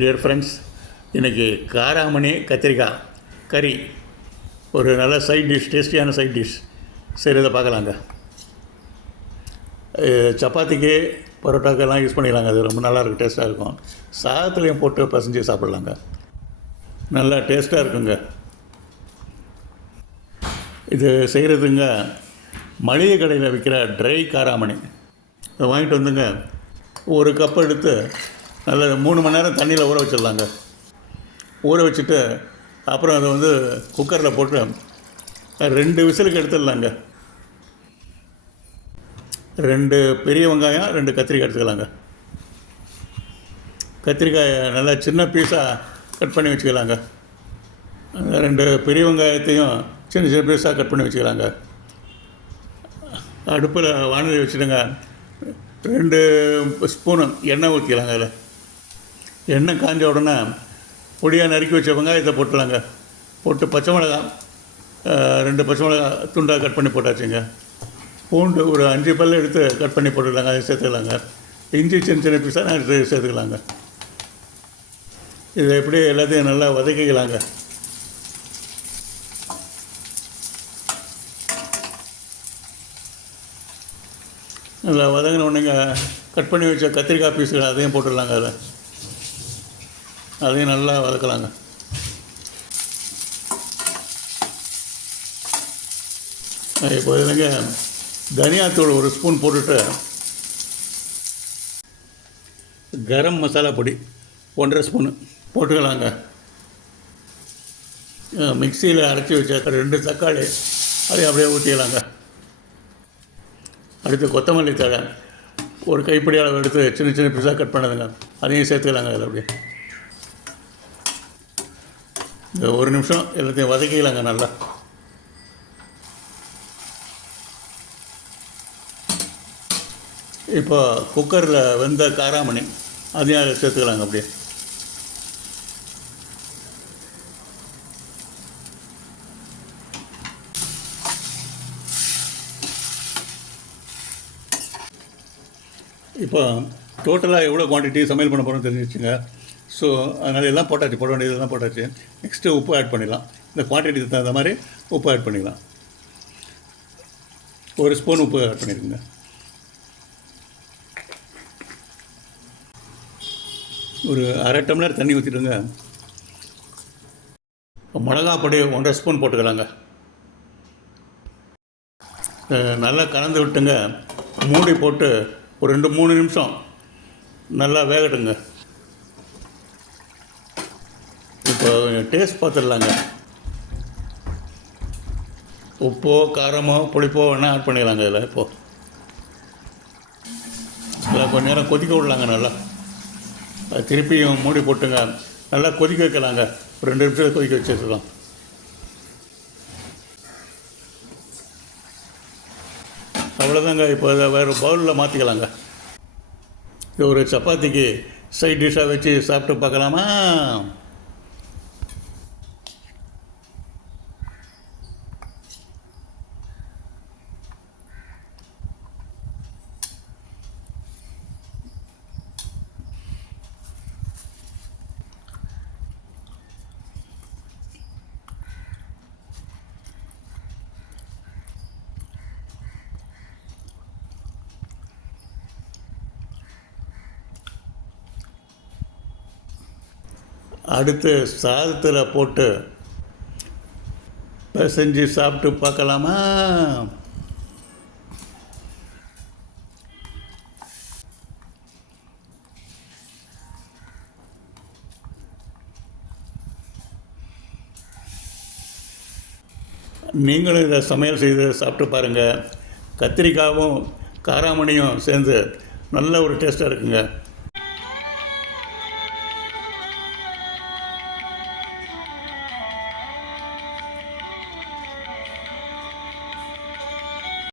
Dear friends, இன்றைக்கி காராமணி கத்திரிக்காய் கறி ஒரு நல்ல சைட் டிஷ், டேஸ்டியான சைட் டிஷ் செய்கிறத பார்க்கலாங்க. சப்பாத்திக்கு பரோட்டாக்கெல்லாம் யூஸ் பண்ணிக்கலாங்க. அது ரொம்ப நல்லாயிருக்கும், டேஸ்ட்டாக இருக்கும். சாதத்துலேயும் போட்டு பசஞ்சு சாப்பிட்லாங்க, நல்லா டேஸ்ட்டாக இருக்குங்க. இது செய்கிறதுங்க மளிகை கடையில் விற்கிற ட்ரை காராமணி அதை வாங்கிட்டு வந்துங்க, ஒரு கப் எடுத்து நல்ல 3 மணி நேரம் தண்ணியில் ஊற வச்சிடலாங்க. ஊற வச்சுட்டு அப்புறம் அதை வந்து குக்கரில் போட்டு 2 விசிலுக்கு எடுத்துடலாங்க. 2 பெரிய வெங்காயம், 2 கத்திரிக்காய் எடுத்துக்கலாங்க. கத்திரிக்காயை நல்லா சின்ன பீஸாக கட் பண்ணி வச்சுக்கலாங்க. 2 பெரிய வெங்காயத்தையும் சின்ன சின்ன பீஸாக கட் பண்ணி வச்சுக்கலாங்க. அடுப்பில் வானொலி வச்சுடுங்க. 2 ஸ்பூனு எண்ணெய் ஊற்றிக்கலாங்க. அதில் எண்ணெய் காஞ்ச உடனே பொடியாக நறுக்கி வச்ச வெங்காயத்தை போட்டுலாங்க. போட்டு பச்சை மிளகா 2 பச்சை மிளகா துண்டாக கட் பண்ணி போட்டாச்சுங்க. பூண்டு ஒரு 5 பல் எடுத்து கட் பண்ணி போட்டுக்கலாங்க, அதை சேர்த்துக்கலாங்க. இஞ்சி சின்ன சின்ன பீஸாக நான் எடுத்து சேர்த்துக்கலாங்க. இதை எப்படி எல்லாத்தையும் நல்லா வதக்கிக்கலாங்க. நல்லா வதங்கின உடனேங்க கட் பண்ணி வச்ச கத்திரிக்காய் பீஸுகள் அதையும் போட்டுடலாங்க. அதையும் நல்லா வதக்கலாங்க. இப்போ இதுங்க தனியாத்தூள் 1 ஸ்பூன் போட்டுட்டு, கரம் மசாலா பொடி 1.5 ஸ்பூனு போட்டுக்கலாங்க. மிக்சியில் அரைச்சி வச்ச 2 தக்காளி அதையும் அப்படியே ஊற்றிக்கலாங்க. அடுத்து கொத்தமல்லி தழை ஒரு கைப்பிடி அளவு எடுத்து சின்ன சின்ன பீஸாக கட் பண்ணதுங்க, அதையும் சேர்த்துக்கலாங்க. அதில் அப்படியே இந்த 1 நிமிஷம் எல்லாத்தையும் வதக்கிக்கலாங்க நல்லா. இப்போ குக்கரில் வெந்த காராமணி அதையும் அதில் சேர்த்துக்கலாங்க. அப்படியே இப்போ டோட்டலாக எவ்வளோ குவான்டிட்டி சமையல் பண்ண போகிறோம்னு தெரிஞ்சிச்சுங்க. ஸோ அதனால் எல்லாம் போட்டாச்சு, போட வேண்டியதெல்லாம் போட்டாச்சு. நெக்ஸ்ட்டு உப்பு ஆட் பண்ணிடலாம். இந்த குவான்டிட்டிக்கு தகுந்த மாதிரி உப்பு ஆட் பண்ணிடலாம். 1 ஸ்பூன் உப்பு ஆட் பண்ணிடுங்க. ஒரு அரை டம்ளர் தண்ணி ஊற்றிடுங்க. மிளகா பொடி 1.5 ஸ்பூன் போட்டுக்கலாங்க. நல்லா கலந்து விட்டுங்க. மூடி போட்டு ஒரு 2-3 நிமிஷம் நல்லா வேகட்டுங்க. இப்போ டேஸ்ட் பார்த்துடலாங்க. உப்போ காரமோ புளிப்போ வேணால் ஆட் பண்ணிக்கலாங்க. இதில் இப்போது கொஞ்சம் நேரம் கொதிக்க விடலாங்க. நல்லா திருப்பியும் மூடி போட்டுங்க, நல்லா கொதிக்க வைக்கலாங்க. ஒரு 2 நிமிஷம் கொதிக்க வச்சுருக்கலாம். அவ்வளோதாங்க. இப்போ இதை வேறு பவுலில் மாற்றிக்கலாங்க. இது ஒரு சப்பாத்திக்கு சைட் டிஷ்ஷாக வச்சு சாப்பிட்டு பார்க்கலாமா? அடுத்து சாதத்தில் போட்டு பிசைஞ்சு சாப்பிட்டு பார்க்கலாமா? நீங்களும் இதை சமையல் செய்து சாப்பிட்டு பாருங்கள். கத்திரிக்காயும் காராமணியும் சேர்ந்து நல்ல ஒரு டேஸ்ட்டாக இருக்குங்க.